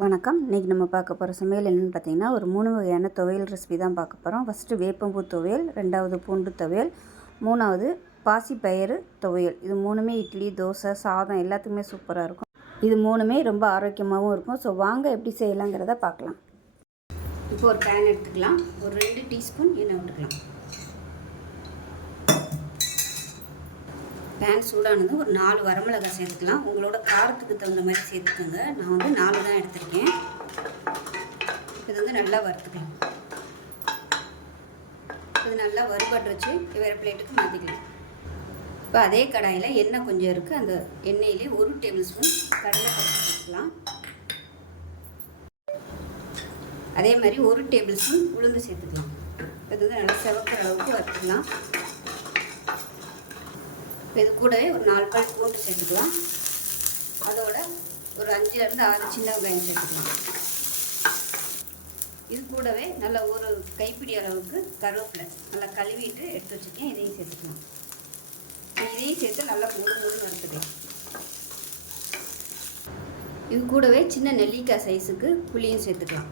வணக்கம். இன்றைக்கி நம்ம பார்க்க போகிற சமையல் என்னென்னு பார்த்தீங்கன்னா ஒரு மூணு வகையான துவையல் ரெசிபி தான் பார்க்க போகிறோம் ஃபஸ்ட்டு வேப்பம்பூ துவையல் ரெண்டாவது பூண்டு துவையல் மூணாவது பாசிப்பயிறு துவையல். இது மூணுமே இட்லி தோசை சாதம் எல்லாத்துக்குமே சூப்பராக இருக்கும். இது மூணுமே ரொம்ப ஆரோக்கியமாகவும் இருக்கும். ஸோ வாங்க எப்படி செய்யலாங்கிறத பார்க்கலாம். இப்போ ஒரு பேன் எடுத்துக்கலாம். ஒரு ரெண்டு டீஸ்பூன் எண்ணெய் விட்டுக்கலாம் பேன் சூடானது ஒரு நாலு வரமிளகாய் சேர்த்துக்கலாம். உங்களோட காரத்துக்கு தகுந்த மாதிரி சேர்த்துக்கோங்க. நான் வந்து நாலு தான் எடுத்திருக்கேன். இது வந்து நல்லா வறுத்துக்கலாம். இது நல்லா வறுபட்டு வச்சு வேறு பிளேட்டுக்கு மாற்றிக்கலாம் இப்போ அதே கடாயில் எண்ணெய் கொஞ்சம் இருக்குது அந்த எண்ணெயிலே ஒரு டேபிள் ஸ்பூன் கடலை சேர்த்துக்கலாம். அதே மாதிரி ஒரு டேபிள் ஸ்பூன் உளுந்து சேர்த்துக்கலாம். இது வந்து நல்லா செவக்கிற அளவுக்கு வறுத்துக்கலாம். இது கூடவே ஒரு நாலு பால் பூண்டு சேர்த்துக்கலாம். அதோட ஒரு அஞ்சுலேருந்து ஆறு சின்ன வெங்காயம் சேர்த்துக்கலாம். இது கூடவே நல்லா ஒரு கைப்பிடி அளவுக்கு கருவேப்பிலை நல்லா கழுவிட்டு எடுத்து வச்சுருக்கேன். இதையும் சேர்த்துக்கலாம். இதையும் சேர்த்து நல்லா முழு முழு வறுத்துக்கலாம். இது கூடவே சின்ன நெல்லிக்காய் சைஸுக்கு புளியும் சேர்த்துக்கலாம்.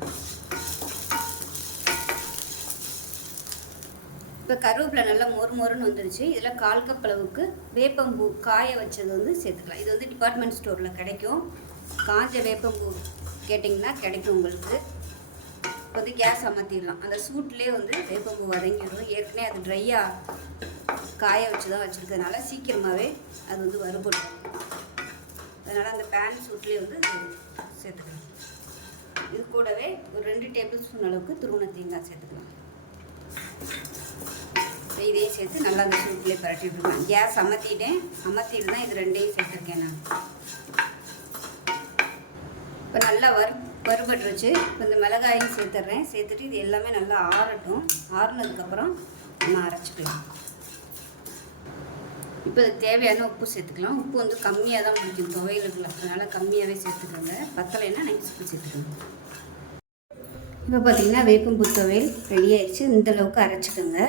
இப்போ கருவேப்பிலை நல்லா மொறு மொறுன்னு வந்துருச்சு. இதில் கால் கப் அளவுக்கு வேப்பம்பூ காய வச்சது வந்து சேர்த்துக்கலாம். இது வந்து டிபார்ட்மெண்ட் ஸ்டோரில் கிடைக்கும். காஞ்ச வேப்பம்பூ கேட்டிங்கன்னா கிடைக்கும் உங்களுக்கு. வந்து கேஸ் அமர்த்திடலாம் அந்த சூட்லேயே வந்து வேப்பம்பூ வதங்கிடும். ஏற்கனவே அது ட்ரையாக காய வச்சு தான் வச்சுருக்கிறதுனால சீக்கிரமாகவே அது வந்து வறுபடும். அதனால் அந்த பேன் சூட்லேயே வந்து சேர்த்துக்கலாம். இது கூடவே ஒரு ரெண்டு டேபிள் ஸ்பூன் அளவுக்கு துருவண தேங்காய் சேர்த்துக்கலாம். இதையும் சேர்த்து நல்லா அந்த சூட்லேயே பரட்டி விட்டுருவேன் கேஸ் அமர்த்திட்டேன். அமர்த்திட்டு தான் இது ரெண்டையும் சேர்த்துருக்கேன் நான். இப்போ நல்லா வறு வறுபட்டுருச்சு. இப்போ இந்த மிளகாயும் சேர்த்துட்றேன். சேர்த்துட்டு இது எல்லாமே நல்லா ஆறட்டும். ஆறுனதுக்கப்புறம் நம்ம அரைச்சிக்கலாம். இப்போ இது தேவையான உப்பு சேர்த்துக்கலாம். உப்பு வந்து கம்மியாக தான் பிடிக்கும். துவையலுக்குள்ள அதனால் கம்மியாகவே சேர்த்துக்கோங்க. பத்தலைன்னா நைஸ் உப்பு சேர்த்துக்கோங்க. இப்போ பார்த்தீங்கன்னா வேப்பம்பூ துவையல் ரெடி ஆயிடுச்சு. இந்தளவுக்கு அரைச்சிக்கோங்க.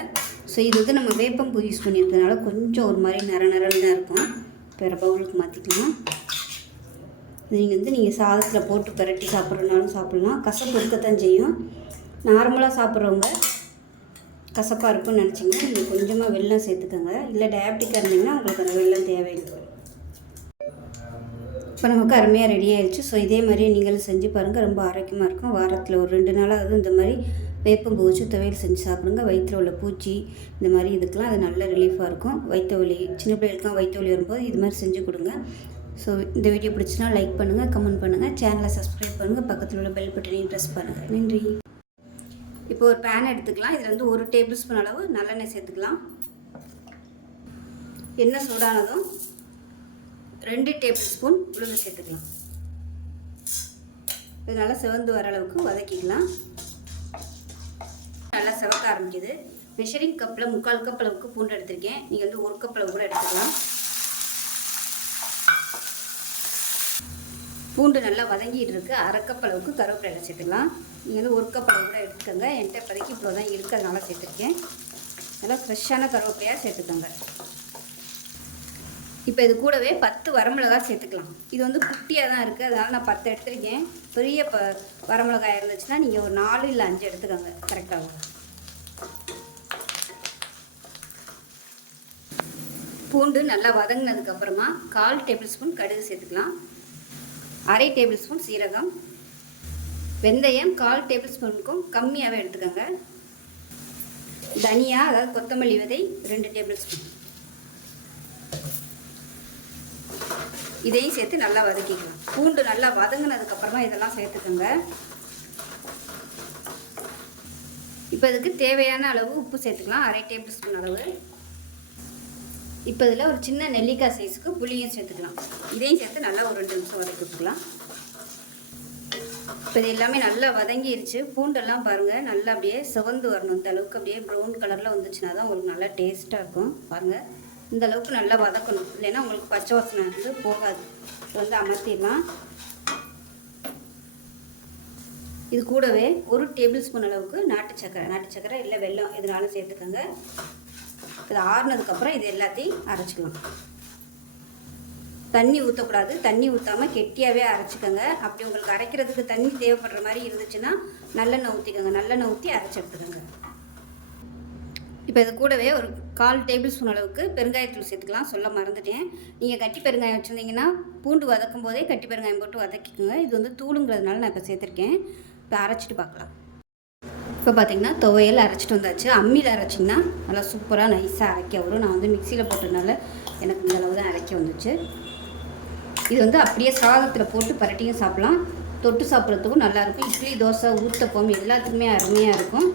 ஸோ இது வந்து நம்ம வேப்பம்பூ யூஸ் பண்ணியிருக்கனால கொஞ்சம் ஒரு மாதிரி நர நரன்னு தான் இருக்கும். வேறு பவுலுக்கு மாற்றிக்கலாம் நீங்கள் வந்து நீங்கள் சாதத்தில் போட்டு பரட்டி சாப்பிட்றதுனாலும் சாப்பிட்லாம். கசப்பு இருக்கத்தான் செய்யும். நார்மலாக சாப்பிட்றவங்க கசப்பாக இருக்கும்னு நினச்சிங்கன்னா நீங்கள் கொஞ்சமாக வெள்ளம் சேர்த்துக்கோங்க. இல்லை டயபெட்டிக்காக இருந்தீங்கன்னா உங்களுக்கு அந்த வெள்ளம் தேவையில்லை. இப்போ நமக்கு அருமையாக ரெடி ஆயிடுச்சு. ஸோ இதே மாதிரியே நீங்களும் செஞ்சு பாருங்கள் ரொம்ப ஆரோக்கியமாக இருக்கும். வாரத்தில் ஒரு ரெண்டு நாளாவது இந்த மாதிரி வேப்பம்பூ வச்சு துவையல் செஞ்சு சாப்பிடுங்க. வயிற்றில் உள்ள பூச்சி இந்த மாதிரி இதுக்கெலாம் அது நல்ல ரிலீஃபாக இருக்கும். வயிற்று வலி சின்ன பிள்ளைகளுக்குலாம் வயிற்று வலி வரும்போது இது மாதிரி செஞ்சு கொடுங்க. ஸோ இந்த வீடியோ பிடிச்சினா லைக் பண்ணுங்கள் கமெண்ட் பண்ணுங்கள் சேனலை சப்ஸ்கிரைப் பண்ணுங்கள் பக்கத்தில் உள்ள பெல் பட்டனையும் ப்ரெஸ் பண்ணுங்கள் நன்றி. இப்போ ஒரு பேன் எடுத்துக்கலாம். இதில் வந்து ஒரு டேபிள் ஸ்பூன் அளவு நல்லெண்ணெய் சேர்த்துக்கலாம். எண்ணெய் சூடானதும் ரெண்டு டேபிள் ஸ்பூன் உளுந்து சேர்த்துக்கலாம். இது நல்லா சிவந்து வர அளவுக்கு வதக்கிக்கலாம். நல்லா செவக்க ஆரம்பிக்குது. மெஷரிங் கப்பில் முக்கால் கப் அளவுக்கு பூண்டு எடுத்திருக்கேன். நீங்கள் வந்து ஒரு கப் அளவு கூட எடுத்துக்கலாம். பூண்டு நல்லா வதங்கிட்டு இருக்கு. அரை கப் அளவுக்கு கருவேப்பிலை சேர்த்துக்கலாம். நீங்கள் வந்து ஒரு கப் அளவு கூட எடுத்துக்கோங்க. என்கிட்ட இப்போதைக்கு இவ்வளோ தான் இருக்குது அதனால் சேர்த்துருக்கேன். நல்லா ஃப்ரெஷ்ஷான கருவேப்பிலையாக சேர்த்துக்கோங்க. இப்போ இது கூடவே பத்து வரமிளகாய் சேர்த்துக்கலாம். இது வந்து குட்டியாக தான் இருக்குது அதனால் நான் பத்து எடுத்துருக்கேன். பெரிய ப வரமிளகாய் இருந்துச்சுன்னா நீங்கள் ஒரு நாலு இல்லை அஞ்சு எடுத்துக்கோங்க. கரெக்டாக பூண்டு நல்லா வதங்கினதுக்கப்புறமா கால் டேபிள் ஸ்பூன் கடுகு சேர்த்துக்கலாம். அரை டேபிள் ஸ்பூன் சீரகம். வெந்தயம் கால் டேபிள் ஸ்பூனுக்கும் கம்மியாகவே எடுத்துக்கோங்க. தனியா அதாவது கொத்தமல்லி விதை ரெண்டு டேபிள் ஸ்பூன் இதையும் சேர்த்து நல்லா வதக்கிக்கலாம் பூண்டு நல்லா வதங்கினதுக்கப்புறமா இதெல்லாம் சேர்த்துக்கோங்க. இப்போ இதுக்கு தேவையான அளவு உப்பு சேர்த்துக்கலாம். அரை டேபிள் ஸ்பூன் அளவு. இப்போ இதில் ஒரு சின்ன நெல்லிக்காய் சைஸுக்கு புளியும் சேர்த்துக்கலாம். இதையும் சேர்த்து நல்லா ஒரு ரெண்டு நிமிஷம் வதக்கி விட்டுக்கலாம். இப்போ இது எல்லாமே நல்லா வதங்கிருச்சு. பூண்டெல்லாம் பாருங்கள் நல்லா அப்படியே சிவந்து வரணும். இந்த அளவுக்கு அப்படியே ப்ரௌன் கலரில் வந்துச்சுன்னா தான் உங்களுக்கு நல்லா டேஸ்ட்டாக இருக்கும். பாருங்கள் இந்த அளவுக்கு நல்லா வதக்கணும். இல்லைன்னா உங்களுக்கு பச்சை வாசனை வந்து போகாது. வந்து அமர்த்திடலாம். இது கூடவே ஒரு டேபிள் ஸ்பூன் அளவுக்கு நாட்டு சக்கரை. நாட்டு சக்கரை இல்லை வெல்லம் எதுனாலும் சேர்த்துக்கோங்க. இது ஆறுனதுக்கப்புறம் இது எல்லாத்தையும் அரைச்சிக்கலாம். தண்ணி ஊற்றக்கூடாது தண்ணி ஊற்றாமல் கெட்டியாகவே அரைச்சிக்கோங்க. அப்படி உங்களுக்கு அரைக்கிறதுக்கு தண்ணி தேவைப்படுற மாதிரி இருந்துச்சுன்னா நல்லெண்ணெய் ஊற்றிக்கோங்க நல்லெண்ணெய் ஊற்றி அரைச்சி எடுத்துக்கோங்க. இப்போ இது கூடவே ஒரு கால் டேபிள் ஸ்பூன் அளவுக்கு பெருங்காயத்தூள் சேர்த்துக்கலாம் சொல்ல மறந்துட்டேன். நீங்கள் கட்டி பெருங்காயம் வச்சுருந்தீங்கன்னா பூண்டு வதக்கும் போதே கட்டி பெருங்காயம் போட்டு வதக்கிக்கோங்க. இது வந்து தூளுங்கிறதுனால நான் இப்போ சேர்த்துருக்கேன். இப்போ அரைச்சிட்டு பார்க்கலாம். இப்போ பார்த்தீங்கன்னா துவையல் அரைச்சிட்டு வந்தாச்சு. அம்மியில் அரைச்சிங்கன்னா நல்லா சூப்பராக நைஸாக அரைக்க வரும். நான் வந்து மிக்சியில் போட்டதுனால எனக்கு இந்த அளவு தான் அரைக்க வந்துச்சு. இது வந்து அப்படியே சாதத்தில் போட்டு பரட்டியும் சாப்பிட்லாம். தொட்டு சாப்பிட்றதுக்கும் நல்லாயிருக்கும் இட்லி தோசை ஊத்தப்பம் எல்லாத்துக்குமே அருமையாக இருக்கும்.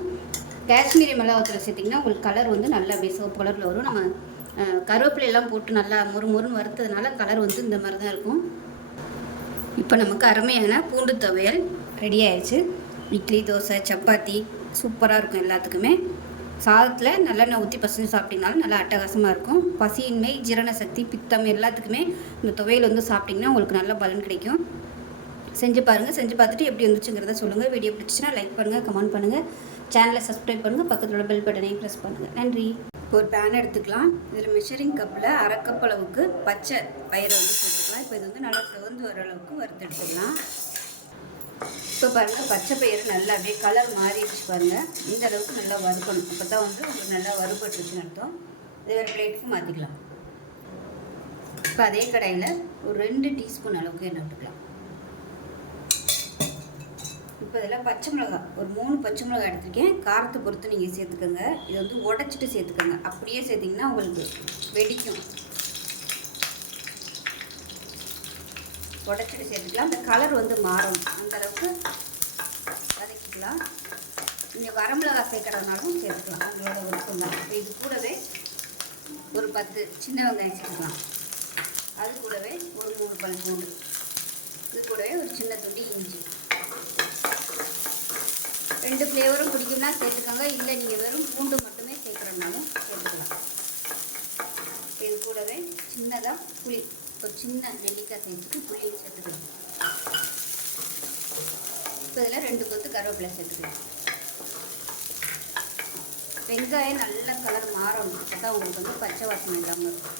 காஷ்மீரி மிளகாத்தூள் சேர்த்திங்கன்னா உங்களுக்கு கலர் வந்து நல்லா அப்படியே சோப்பு கலரில் வரும். நம்ம கருவேப்பிலையெல்லாம் போட்டு நல்லா மொறு மொறுன்னு வறுத்ததுனால கலர் வந்து இந்த மாதிரி தான் இருக்கும். இப்போ நமக்கு அருமையான பூண்டு துவையல் ரெடி ஆயிடுச்சு. இட்லி தோசை சப்பாத்தி சூப்பராக இருக்கும் எல்லாத்துக்குமே. சாதத்தில் நல்லெண்ணெய் ஊற்றி பசங்க சாப்பிட்டீங்கனாலும் நல்லா அட்டகாசமாக இருக்கும். பசியின்மை ஜீரண சக்தி பித்தம் எல்லாத்துக்குமே இந்த துவையல் வந்து சாப்பிட்டிங்கன்னா உங்களுக்கு நல்ல பலன் கிடைக்கும். செஞ்சு பாருங்கள் செஞ்சு பார்த்துட்டு எப்படி வந்துச்சுங்கிறத சொல்லுங்கள் வீடியோ பிடிச்சின்னா லைக் பண்ணுங்கள் கமெண்ட் பண்ணுங்கள் சேனலை சப்ஸ்கிரைப் பண்ணுங்கள் பக்கத்தில் உள்ள பெல் பட்டனையும் ப்ரெஸ் பண்ணுங்கள் நன்றி. இப்போ ஒரு பேன் எடுத்துக்கலாம். இதில் மெஷரிங் கப்பில் அரை அளவுக்கு பச்சை பயிரை வந்து சேர்த்துக்கலாம். இப்போ இது வந்து நல்லா சிவந்து வர அளவுக்கு வறுத்து எடுத்துக்கலாம். இப்போ பாருங்கள் பச்சை பயிறு நல்லா அப்படியே கலர் மாறிடுச்சு பாருங்கள் இந்த அளவுக்கு நல்லா வறுக்கணும். அப்போ தான் வந்து உங்களுக்கு நல்லா வறுபட்டுருச்சுன்னு அர்த்தம். இது ஒரு பிளேட்டுக்கு மாற்றிக்கலாம் இப்போ அதே கடாயில் ஒரு ரெண்டு டீஸ்பூன் அளவுக்கு எண்ணெய் விட்டுக்கலாம் இப்போ இதில் பச்சை மிளகா ஒரு மூணு பச்சை மிளகா எடுத்திருக்கேன். காரத்தை பொறுத்து நீங்கள் சேர்த்துக்கோங்க. இதை வந்து உடச்சிட்டு சேர்த்துக்கோங்க. அப்படியே சேர்த்திங்கன்னா உங்களுக்கு வெடிக்கும். உடச்சிட்டு சேர்த்துக்கலாம். அந்த கலர் வந்து மாறும். அந்த அளவுக்கு வதக்கிக்கலாம். நீங்கள் வரமிளகாய் சேர்க்கறதுனாலும் சேர்த்துக்கலாம். உங்களோட விருப்பம் தான். இப்போ இது கூடவே ஒரு பத்து சின்ன வெங்காயம் சேர்த்துக்கலாம். அது கூடவே ஒரு மூணு பல் பூண்டு. இது கூடவே ஒரு சின்ன துண்டி இஞ்சி. ரெண்டு ஃப்ளேவரும் பிடிக்கும்னா சேர்த்துக்கோங்க. இல்லை நீங்கள் வெறும் பூண்டு மட்டுமே சேர்க்குறனாலும் சேர்த்துக்கலாம். இது கூடவே சின்னதாக புளி ஒரு சின்ன நெல்லிக்காய் சேர்த்துட்டு புளியும் சேர்த்துக்கலாம். இப்போ இதில் ரெண்டு கொத்து கருவேப்பிலை சேர்த்துக்கலாம். வெங்காயம் நல்ல கலர் மாறணும். அப்போ உங்களுக்கு வந்து பச்சை வாசனை இல்லாமல் இருக்கும்.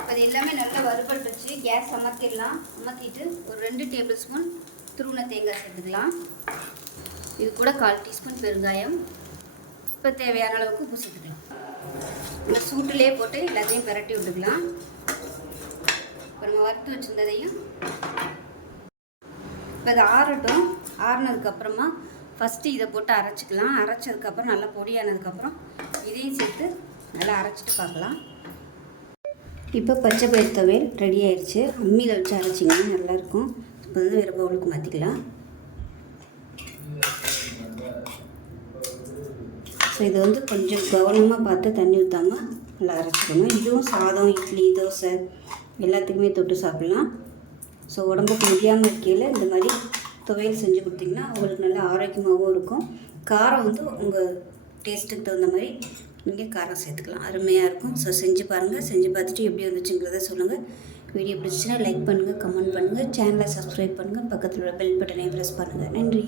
இப்போ இது எல்லாமே நல்லா வறுபட்டுச்சு கேஸ் அமர்த்திடலாம் அமர்த்திட்டு ஒரு ரெண்டு டேபிள் ஸ்பூன் துருவன தேங்காய் சேர்த்துக்கலாம். இது கூட கால் டீஸ்பூன் பெருங்காயம். இப்போ தேவையான அளவுக்கு உப்பு சேர்த்துக்கலாம். இந்த சூட்டிலே போட்டு எல்லாத்தையும் பிரட்டி விட்டுக்கலாம். இப்போ நம்ம வறுத்து வச்சுருந்ததையும் இப்போ இது ஆறட்டும். ஆறுனதுக்கப்புறமா ஃபஸ்ட்டு இதை போட்டு அரைச்சிக்கலாம். அரைச்சதுக்கப்புறம் நல்லா பொடியானதுக்கப்புறம் இதையும் சேர்த்து நல்லா அரைச்சிட்டு பார்க்கலாம். இப்போ பச்சை பயிர் துவையல் ரெடி ஆயிடுச்சு அம்மியில் வச்சு அரைச்சிங்கன்னா நல்லாயிருக்கும் இப்போ வந்து வேறு பவுலுக்கு மாற்றிக்கலாம் ஸோ இது வந்து கொஞ்சம் கவனமாக பார்த்து தண்ணி ஊற்றாமல் நல்லா அரைச்சிக்கணும் இதுவும் சாதம் இட்லி தோசை எல்லாத்துக்குமே தொட்டு சாப்பிட்லாம். ஸோ உடம்புக்கு முடியாமல் இருக்கையில் இந்த மாதிரி துவையல் செஞ்சு கொடுத்தீங்கன்னா உங்களுக்கு நல்லா ஆரோக்கியமாகவும் இருக்கும். காரம் வந்து உங்கள் டேஸ்ட்டுக்கு தகுந்த மாதிரி நீங்கள் காரம் சேர்த்துக்கலாம். அருமையாக இருக்கும். ஸோ செஞ்சு பாருங்கள் செஞ்சு பார்த்துட்டு எப்படி வந்துச்சுங்கிறத சொல்லுங்கள் வீடியோ பிடிச்சிச்சுன்னா லைக் பண்ணுங்கள் கமெண்ட் பண்ணுங்கள் சேனலை சப்ஸ்கிரைப் பண்ணுங்கள் பக்கத்தில் உள்ள பெல் பட்டனை ப்ரெஸ் பண்ணுங்கள் நன்றி.